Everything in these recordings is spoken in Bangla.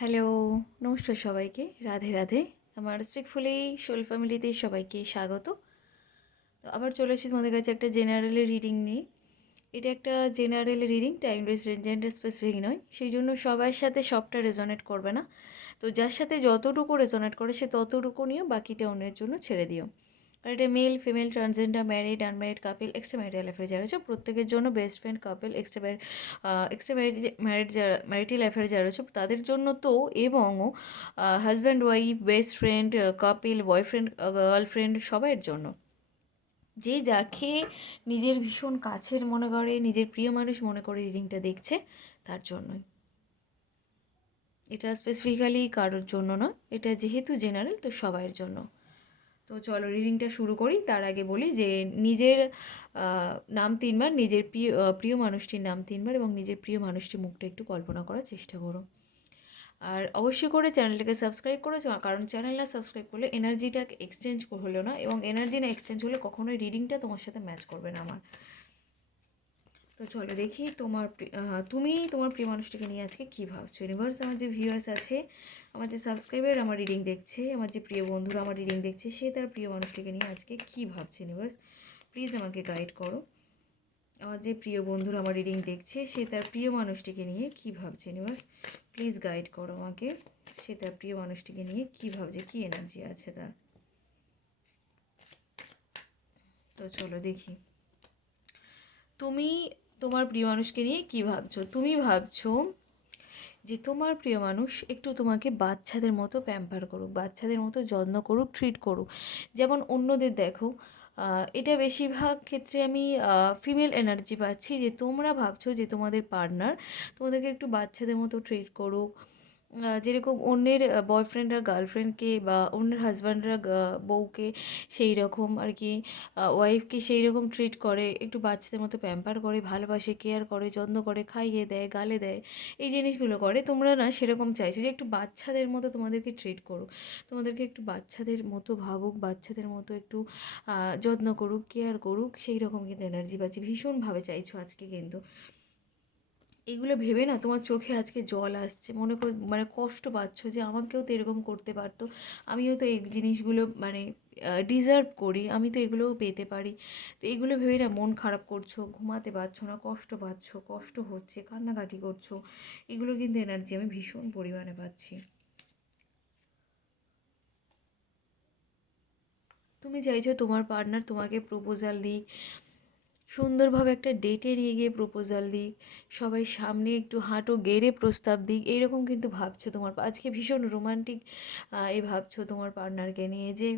হ্যালো, নমস্কার সবাইকে। রাধে রাধে। আমার রেসপেক্টফুলি সোল ফ্যামিলিতে সবাইকে স্বাগত। তো আবার চলে এসেছি তোমাদের কাছে একটা জেনারেল রিডিং নিয়ে। এটা একটা general reading, time gender specific নয়, সেই জন্য সবার সাথে সবটা রেজোনেট করবে না। তো যার সাথে যতটুকু রেজোনেট করে সে ততটুকু নিয়ে বাকিটা অন্যের জন্য ছেড়ে দিও। আর এটা male, female, transgender, married, unmarried couple, extra marital affair যারা আছে প্রত্যেকের জন্য, best friend couple, extra married যারা, ম্যারিটাল অ্যাফেয়ার যারা আছে তাদের জন্য তো, এবং husband wife, best friend, couple, boyfriend, girlfriend সবাইয়ের জন্য। যে যাকে নিজের ভীষণ কাছের মনে করে, নিজের প্রিয় মানুষ মনে করে রিডিংটা দেখছে, তার জন্যই। এটা স্পেসিফিক্যালি কারোর জন্য না, এটা যেহেতু জেনারেল তো সবাইয়ের জন্য। তো চলো রিডিংটা শুরু করি। তার আগে বলি যে নিজের নাম 3বার, নিজের প্রিয় মানুষটির নাম 3বার এবং নিজের প্রিয় মানুষটির মুখটা একটু কল্পনা করার চেষ্টা করো। আর অবশ্যই করে চ্যানেলটাকে সাবস্ক্রাইব করে, কারণ চ্যানেল না সাবস্ক্রাইব করলে এনার্জিটা এক্সচেঞ্জ হলো না, এবং এনার্জি না এক্সচেঞ্জ হলে কখনোই রিডিংটা তোমার সাথে ম্যাচ করবে না আমার। তো চলো দেখি তুমি তোমার প্রিয় মানুষটিকে নিয়ে আজকে কী ভাবছো। ইউনিভার্স, আমার যে ভিউয়ার্স আছে, আমার যে সাবস্ক্রাইবার আমার রিডিং দেখছে, আমার যে প্রিয় বন্ধুরা আমার রিডিং দেখছে, সে তার প্রিয় মানুষটিকে নিয়ে আজকে কী ভাবছে। ইউনিভার্স প্লিজ আমাকে গাইড করো। আমার যে প্রিয় বন্ধুরা আমার রিডিং দেখছে, সে তার প্রিয় মানুষটিকে নিয়ে কী ভাবছে। ইউনিভার্স প্লিজ গাইড করো আমাকে, সে তার প্রিয় মানুষটিকে নিয়ে কী ভাবছে, কী এনার্জি আছে তার। তো চলো দেখি তুমি তোমার প্রিয় মানুষকে নিয়ে কী ভাবছো। তুমি ভাবছো যে তোমার প্রিয় মানুষ একটু তোমাকে বাচ্চাদের মতো প্যাম্পার করুক, বাচ্চাদের মতো যত্ন করুক, ট্রিট করুক, যেমন অন্যদের দেখো। এটা বেশিরভাগ ক্ষেত্রে আমি ফিমেল এনার্জি পাচ্ছি, যে তোমরা ভাবছো যে তোমাদের পার্টনার তোমাদেরকে একটু বাচ্চাদের মতো ট্রিট করুক, যেরকম অন্যের বয়ফ্রেন্ড আর গার্লফ্রেন্ডকে বা অন্যের হাজব্যান্ডরা বউকে সেই রকম আর কি, ওয়াইফকে সেই রকম ট্রিট করে, একটু বাচ্চাদের মতো প্যাম্পার করে, ভালোবাসে, কেয়ার করে, যত্ন করে, খাইয়ে দেয়, গালে দেয়, এই জিনিসগুলো করে। তোমরা না সেরকম চাইছো যে একটু বাচ্চাদের মতো তোমাদেরকে ট্রিট করুক, তোমাদেরকে একটু বাচ্চাদের মতো ভাবুক, বাচ্চাদের মতো একটু যত্ন করুক, কেয়ার করুক, সেই রকম কিন্তু এনার্জি পাচ্ছি, ভীষণভাবে চাইছো আজকে কিন্তু। এগুলো ভেবে না তোমার চোখে আজকে জল আসছে, মানে কষ্ট পাচ্ছ যে আমাকেও তো এরকম করতে পারতো, আমিও তো এই জিনিসগুলো মানে ডিজার্ভ করি, আমি তো এগুলোও পেতে পারি। তো এগুলো ভেবে না মন খারাপ করছো, ঘুমাতে পারছো না, কষ্ট পাচ্ছ, কষ্ট হচ্ছে, কান্নাকাটি করছো। এগুলো কিন্তু এনার্জি আমি ভীষণ পরিমাণে পাচ্ছি। তুমি চাইছো তোমার পার্টনার তোমাকে প্রপোজাল দিক, সুন্দরভাবে একটা ডেটে নিয়ে গিয়ে প্রপোজাল দিক, সবাই সামনে একটু হাঁটু গেড়ে প্রস্তাব দিক, এইরকম কিন্তু ভাবছো তোমার আজকে ভীষণ রোমান্টিক। এই ভাবছো তোমার পার্টনারকে নিয়ে যে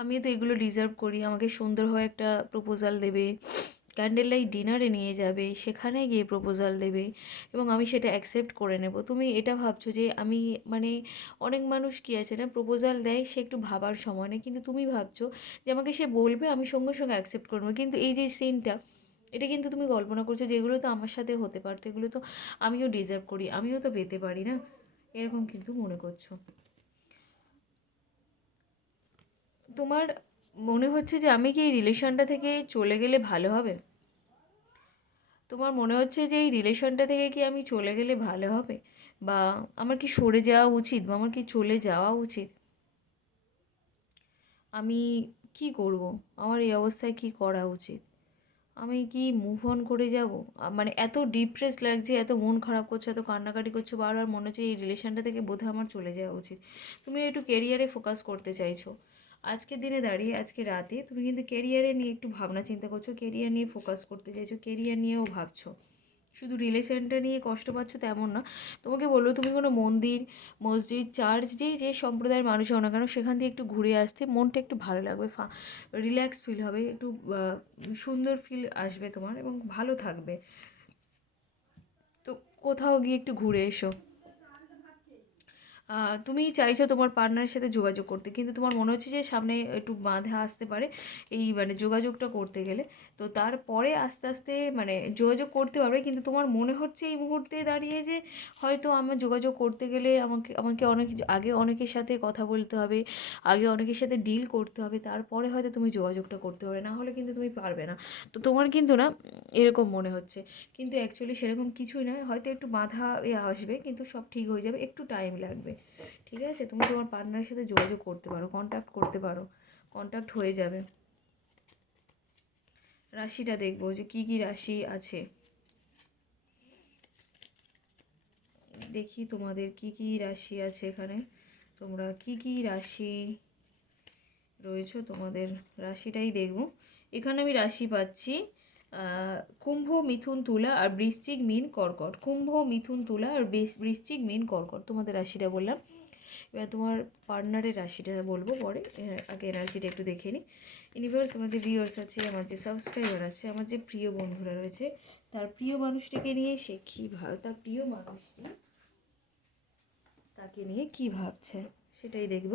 আমিও তো এগুলো ডিজার্ভ করি, আমাকে সুন্দরভাবে একটা প্রপোজাল দেবে, ক্যান্ডেল লাইট ডিনারে নিয়ে যাবে, সেখানে গিয়ে প্রপোজাল দেবে এবং আমি সেটা অ্যাকসেপ্ট করে নেব। তুমি এটা ভাবছো যে আমি মানে, অনেক মানুষ কী আছে না, প্রপোজাল দেয় সে একটু ভাবার সময় নেই, কিন্তু তুমি ভাবছো যে আমাকে সে বলবে আমি সঙ্গে সঙ্গে অ্যাকসেপ্ট করবো। কিন্তু এই যে সিনটা, এটা কিন্তু তুমি কল্পনা করছো যে এগুলো তো আমার সাথে হতে পারতো, এগুলো তো আমিও ডিজার্ভ করি, আমিও তো পেতে পারি না, এরকম কিন্তু মনে করছো। তোমার মনে হচ্ছে যে আমি কি এই রিলেশনটা থেকে চলে গেলে ভালো হবে। তোমার মনে হচ্ছে যে এই রিলেশনটা থেকে কি আমি চলে গেলে ভালো হবে, বা আমার কি সরে যাওয়া উচিত, বা আমার কি চলে যাওয়া উচিত, আমি কি করব, আমার এই অবস্থায় কি করা উচিত, আমি কি মুভ অন করে যাব। মানে এত ডিপ্রেস লাগছে, এত মন খারাপ করছে, এত কান্নাকাটি করছে, বারবার মনে হচ্ছে এই রিলেশনটা থেকে বোধহয় আমার চলে যাওয়া উচিত। তুমি একটু কেরিয়ারে ফোকাস করতে চাইছো আজকের দিনে দাঁড়িয়ে, আজকে রাতে তুমি কিন্তু কেরিয়ারে নিয়ে একটু ভাবনা চিন্তা করছো, কেরিয়ার নিয়ে ফোকাস করতে চাইছো, কেরিয়ার নিয়েও ভাবছো। শুধু রিলেশনটা নিয়ে কষ্ট পাচ্ছ তেমন না। তোমাকে বলবো তুমি কোনো মন্দির, মসজিদ, চার্চ, যেই যে সম্প্রদায়ের মানুষ হও না কেন, সেখান দিয়ে একটু ঘুরে আসতে মনটা একটু ভালো লাগবে, রিল্যাক্স ফিল হবে, একটু সুন্দর ফিল আসবে তোমার এবং ভালো থাকবে। তো কোথাও গিয়ে একটু ঘুরে এসো। তুমি চাইছো তোমার পার্টনারের সাথে যোগাযোগ করতে, কিন্তু তোমার মনে হচ্ছে যে সামনে একটু বাধা আসতে পারে এই মানে যোগাযোগটা করতে গেলে। তো তারপরে আস্তে আস্তে মানে যোগাযোগ করতে পারবে, কিন্তু তোমার মনে হচ্ছে এই মুহূর্তে দাঁড়িয়ে যে হয়তো আমার যোগাযোগ করতে গেলে আমাকে আমাকে অনেক আগে অনেকের সাথে কথা বলতে হবে, আগে অনেকের সাথে ডিল করতে হবে, তারপরে হয়তো তুমি যোগাযোগটা করতে পারবে, না হলে কিন্তু তুমি পারবে না। তো তোমার কিন্তু না এরকম মনে হচ্ছে, কিন্তু অ্যাকচুয়ালি সেরকম কিছুই নয়, হয়তো একটু বাধা আসবে, কিন্তু সব ঠিক হয়ে যাবে, একটু টাইম লাগবে। ঠিক আছে, তুমি তোমার পার্টনারের সাথে যোগাযোগ করতে পারো, কন্ট্যাক্ট করতে পারো, কন্ট্যাক্ট হয়ে যাবে। রাশিটা দেখবো যে কি কি রাশি আছে, দেখি তোমাদের কি কি রাশি আছে এখানে, তোমরা কি কি রাশি রয়েছো, তোমাদের রাশিটাই দেখব। এখানে আমি রাশি পাচ্ছি কুম্ভ, মিথুন, তুলা আর বৃশ্চিক, মীন, কর্কট। কুম্ভ, মিথুন, তুলা আর বৃশ্চিক, মীন, কর্কট তোমাদের রাশিটা বললাম। এবার তোমার পার্টনারের রাশিটা বলবো পরে, আগে এনার্জিটা একটু দেখে নিই। ইউনিভার্স, আমার যে ভিউয়ার্স আছে, আমার যে সাবস্ক্রাইবার আছে, আমার যে প্রিয় বন্ধুরা রয়েছে, তার প্রিয় মানুষটিকে নিয়ে সে কী তার প্রিয় মানুষটি তাকে নিয়ে কী ভাবছে সেটাই দেখব।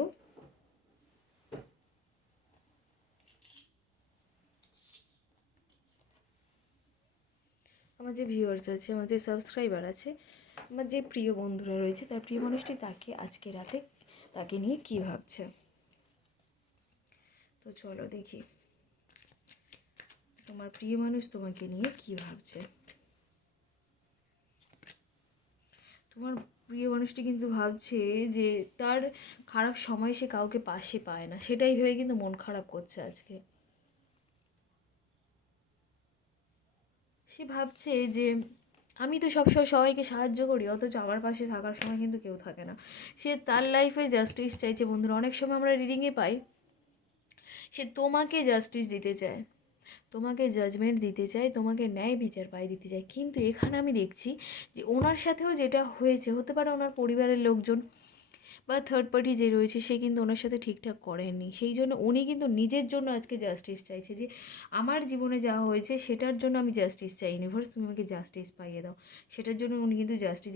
আমার যে ভিউয়ার্স আছে, আমার যে সাবস্ক্রাইবার আছে, আমার যে প্রিয় বন্ধুরা রয়েছে, তার প্রিয় মানুষটি তাকে আজকে রাতে তাকে নিয়ে কী ভাবছে। তো চলো দেখি তোমার প্রিয় মানুষ তোমাকে নিয়ে কী ভাবছে। তোমার প্রিয় মানুষটি কিন্তু ভাবছে যে তার খারাপ সময় সে কাউকে পাশে পায় না, সেটাই ভেবে কিন্তু মন খারাপ করছে আজকে। সে ভাবছে যে আমি তো সবসময় সবাইকে সাহায্য করি, অথচ আমার পাশে থাকার সময় কিন্তু কেউ থাকে না। সে তার লাইফে জাস্টিস চাইছে। বন্ধুরা, অনেক সময় আমরা রিডিংয়ে পাই সে তোমাকে জাস্টিস দিতে চায়, তোমাকে জাজমেন্ট দিতে চায়, তোমাকে ন্যায় বিচার পাই দিতে চায়, কিন্তু এখানে আমি দেখছি যে ওনার সাথেও যেটা হয়েছে, হতে পারে ওনার পরিবারের লোকজন বা থার্ড পার্টি যে রয়েছে সে কিন্তু ওনার সাথে ঠিকঠাক করেননি, সেই জন্য উনি কিন্তু নিজের জন্য আজকে জাস্টিস চাইছে যে আমার জীবনে যা হয়েছে সেটার জন্য আমি জাস্টিস চাই, ইউনিভার্স তুমি আমাকে জাস্টিস পাইয়ে দাও। সেটার জন্য উনি কিন্তু জাস্টিস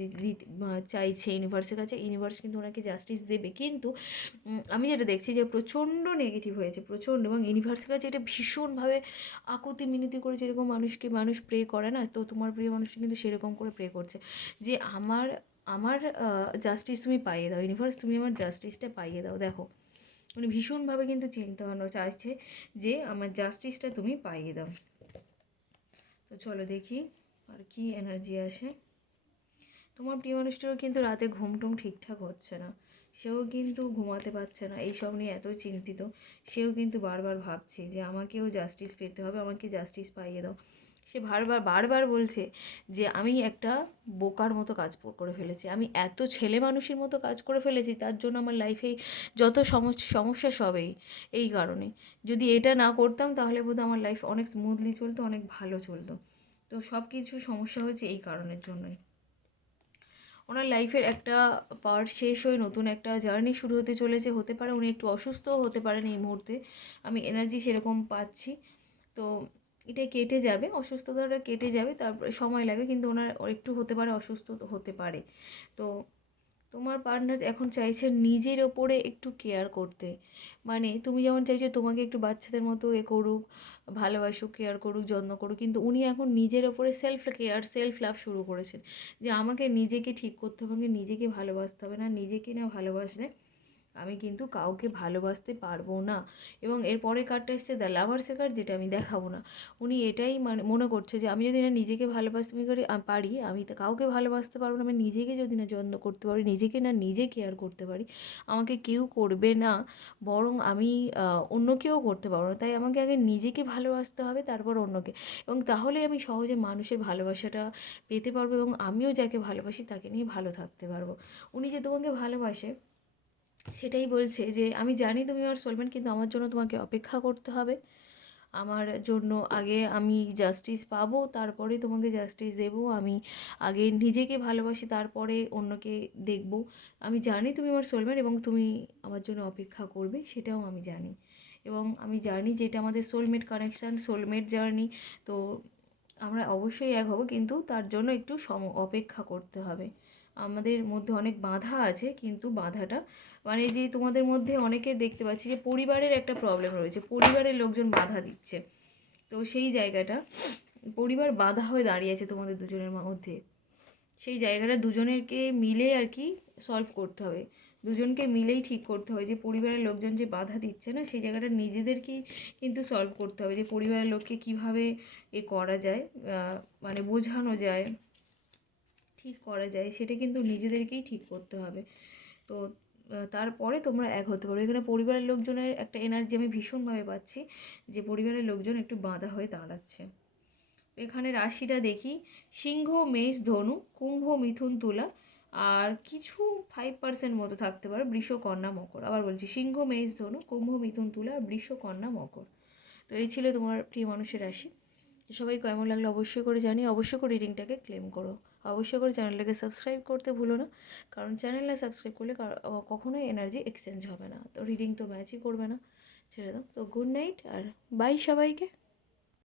চাইছে ইউনিভার্সের কাছে, ইউনিভার্স কিন্তু ওনাকে জাস্টিস দেবে। কিন্তু আমি যেটা দেখছি যে প্রচণ্ড নেগেটিভ হয়েছে, প্রচণ্ড, এবং ইউনিভার্সের কাছে এটা ভীষণভাবে আকুতি মিনতি করে, যেরকম মানুষকে মানুষ প্রে করে না, তো তোমার প্রিয় মানুষটি কিন্তু সেরকম করে প্রে করছে যে আমার আমার জাস্টিস তুমি পাইয়ে দাও, ইউনিভার্স তুমি আমার জাস্টিসটা পাইয়ে দাও। দেখো উনি ভীষণভাবে কিন্তু চিন্তা ভাবনা চাইছে যে আমার জাস্টিসটা তুমি পাইয়ে দাও। তো চলো দেখি আর কি এনার্জি আসে। তোমার প্রিয় মানুষটারও কিন্তু রাতে ঘুম টুম ঠিকঠাক হচ্ছে না, সেও কিন্তু ঘুমাতে পারছে না, এইসব নিয়ে এত চিন্তিত। সেও কিন্তু বারবার ভাবছে যে আমাকেও জাস্টিস পেতে হবে, আমাকে জাস্টিস পাইয়ে দাও। সে বারবার বারবার বলছে যে আমি একটা বোকার মতো কাজ করে ফেলেছি, আমি এত ছেলে মানুষের মতো কাজ করে ফেলেছি, তার জন্য আমার লাইফে যত সমস্যা সবেই এই কারণে। যদি এটা না করতাম তাহলে বোধহয় আমার লাইফ অনেক স্মুথলি চলতো, অনেক ভালো চলতো। তো সব কিছু সমস্যা হয়েছে এই কারণের জন্যই। ওনার লাইফের একটা পার্ট শেষ হয়ে নতুন একটা জার্নি শুরু হতে চলেছে, হতে পারে উনি একটু অসুস্থও হতে পারেন এই মুহূর্তে, আমি এনার্জি সেরকম পাচ্ছি। তো এটা কেটে যাবে, অসুস্থতাটা কেটে যাবে, তারপরে সময় লাগবে, কিন্তু ওনার একটু হতে পারে অসুস্থ হতে পারে। তো তোমার পার্টনার এখন চাইছে নিজের ওপরে একটু কেয়ার করতে, মানে তুমি যেমন চাইছো তোমাকে একটু বাচ্চাদের মতো করুক, ভালোবাসুক, কেয়ার করুক, যত্ন করুক, কিন্তু উনি এখন নিজের ওপরে সেলফ কেয়ার, সেলফ লাভ শুরু করেছেন যে আমাকে নিজেকে ঠিক করতে হবে, আমাকে নিজেকে ভালোবাসতে হবে, না নিজেকে না ভালোবাসলে আমি কিন্তু কাউকে ভালোবাসতে পারবো না। এবং এর পরের কার্ডটা এসছে দ্য লাভার্সের কার্ড, যেটা আমি দেখাবো না। উনি এটাই মানে মনে করছে যে আমি যদি না নিজেকে ভালোবাসতে পারি, আমি তো কাউকে ভালোবাসতে পারবো না। আমি নিজেকে যদি না যত্ন করতে পারি, নিজেকে না নিজে কেয়ার করতে পারি, আমাকে কেউ করবে না, বরং আমি অন্যকেও করতে পারবো না। তাই আমাকে আগে নিজেকে ভালোবাসতে হবে, তারপর অন্যকে, এবং তাহলে আমি সহজে মানুষের ভালোবাসাটা পেতে পারবো, এবং আমিও যাকে ভালোবাসি তাকে নিয়ে ভালো থাকতে পারবো। উনি যে তোমাকে ভালোবাসে সেটাই বলছে যে আমি জানি তুমি আমার সোলমেট, কিন্তু আমার জন্য তোমাকে অপেক্ষা করতে হবে, আমার জন্য আগে আমি জাস্টিস পাবো, তারপরে তোমাকে জাস্টিস দেবো। আমি আগে নিজেকে ভালোবাসি, তারপরে অন্যকে দেখব। আমি জানি তুমি আমার সোলমেট এবং তুমি আমার জন্য অপেক্ষা করবে, সেটাও আমি জানি। এবং আমি জানি যে এটা আমাদের সোলমেট কানেকশান, সোলমেট জার্নি। তো আমরা অবশ্যই এক হব, কিন্তু তার জন্য একটু অপেক্ষা করতে হবে। আমাদের মধ্যে অনেক বাধা আছে, কিন্তু বাধাটা মানে যে তোমাদের মধ্যে অনেকে দেখতে পাচ্ছি যে পরিবারের একটা প্রবলেম রয়েছে, পরিবারের লোকজন বাধা দিচ্ছে। তো সেই জায়গাটা পরিবার বাধা হয়ে দাঁড়িয়েছে তোমাদের দুজনের মধ্যে, সেই জায়গাটা দুজনেরকে মিলে আর কি সলভ করতে হবে, দুজনকে মিলেই ঠিক করতে হবে যে পরিবারের লোকজন যে বাধা দিচ্ছে না, সেই জায়গাটা নিজেদেরকেই কিন্তু সলভ করতে হবে, যে পরিবারের লোককে কিভাবে এ করা যায়, মানে বোঝানো যায়, ঠিক করা যায়, সেটা কিন্তু নিজেদেরকেই ঠিক করতে হবে। তো তারপরে তোমরা এক হতে পারো। এখানে পরিবারের লোকজনের একটা এনার্জি আমি ভীষণভাবে পাচ্ছি, যে পরিবারের লোকজন একটু বাঁধা হয়ে দাঁড়াচ্ছে। এখানে রাশিটা দেখি, সিংহ, মেষ, ধনু, কুম্ভ, মিথুন, তুলা, আর কিছু 5% মতো থাকতে পারে বৃষ, কন্যা, মকর। আবার বলছি, সিংহ, মেষ, ধনু, কুম্ভ, মিথুন, তুলা, আর বৃষ, কন্যা, মকর। তো এই ছিল তোমার প্রিয় মানুষের রাশি। সবাই কেমন লাগলো অবশ্যই করে জানিয়ে, অবশ্যই করে রিডিংটাকে ক্লেম করো, অবশ্যই করে চ্যানেলটাকে সাবস্ক্রাইব করতে ভুলো না, কারণ চ্যানেল না সাবস্ক্রাইব করলে কখনোই এনার্জি এক্সচেঞ্জ হবে না, তো রিডিং তো ম্যাচই করবে না, ছেড়ে দাও। তো গুড নাইট আর বাই সবাইকে।